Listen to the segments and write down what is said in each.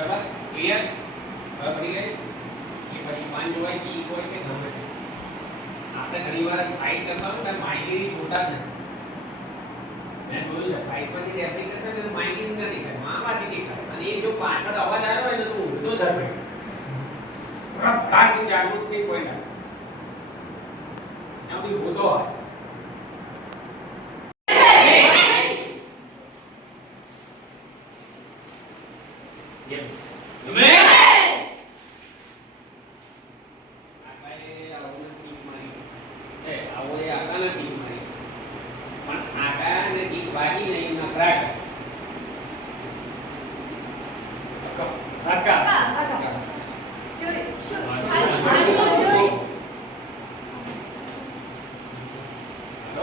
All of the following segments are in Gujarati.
બરાબર ક્લિયર હવે પડી ગઈ એ પછી 5 જોવાય કી હોય કે ગમે તે આપણે ઘણીવાર ફાઇટ કરવાનું કે માહિતી છોટા જ મેં જોયું છે ફાઇટ પરથી રેફરિંગ કરતા તો માહિતી નથી થાય મામા સીધી થાય અને એ જો પાછળ અવાજ આવ્યો હોય તો ઊંધો ધરપે કાટ જાગૃત થઈ કોઈ ના એમ બી હોતો હોય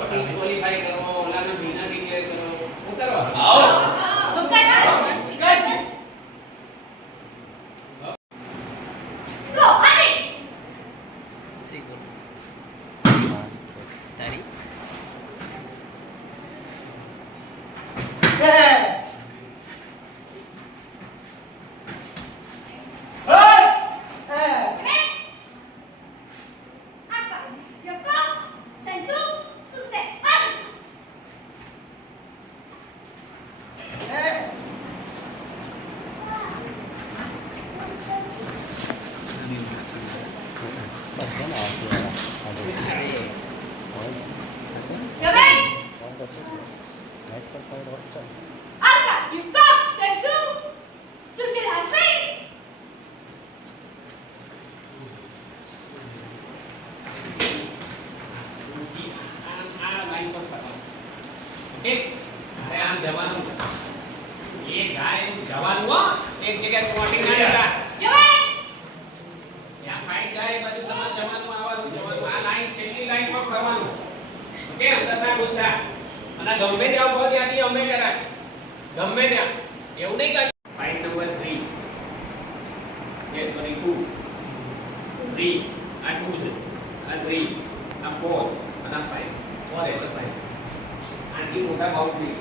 ડિસ્ક્વોલિફાઈ કરો ઓલાને વિનર ડિક્લેર કરો શું કરો આવો અરે આમ જવાનું એ જાય જવાનું હો એક જગ્યાએ પોટી ના જતા યા ફાઈટ જાય બાજુ તમારે જવાનું આવવાનું આ લાઈન છેલ્લી લાઈન પર કરવાનું ઓકે અંદર ના ગુસ્સા અને ગમે ત્યાં ઉભો ત્યાંથી અમે કરા ગમે ત્યાં એવું નહીં કહી ફાઈટ નંબર 3 એ સોરી 2 3 આ 2 છે આ 3 આ 4 અને 5 4 એટલે 5 આટલી મોટા બાઉન્ડ્રી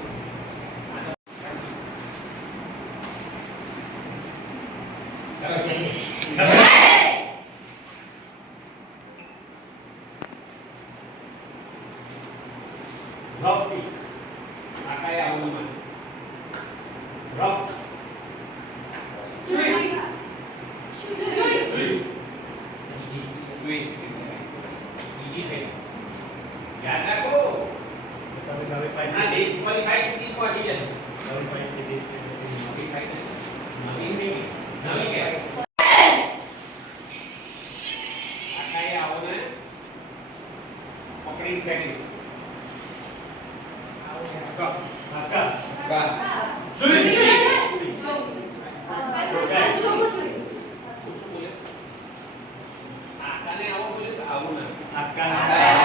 રફલી આ કઈ આવું મને રફ યાદ રાખો તમે નવી પાઈ ના ડિસ્ક્વોલિફાઈ સુધી પહોંચી જશે નવી પાઈ કે ડિસ્ક્વોલિફાઈ નવી નહીં નવી કે આખાય આવો ને પકડી ફેંકી આવો કાકા જોઈ આકાને આવો બોલે તો આવું ના આકા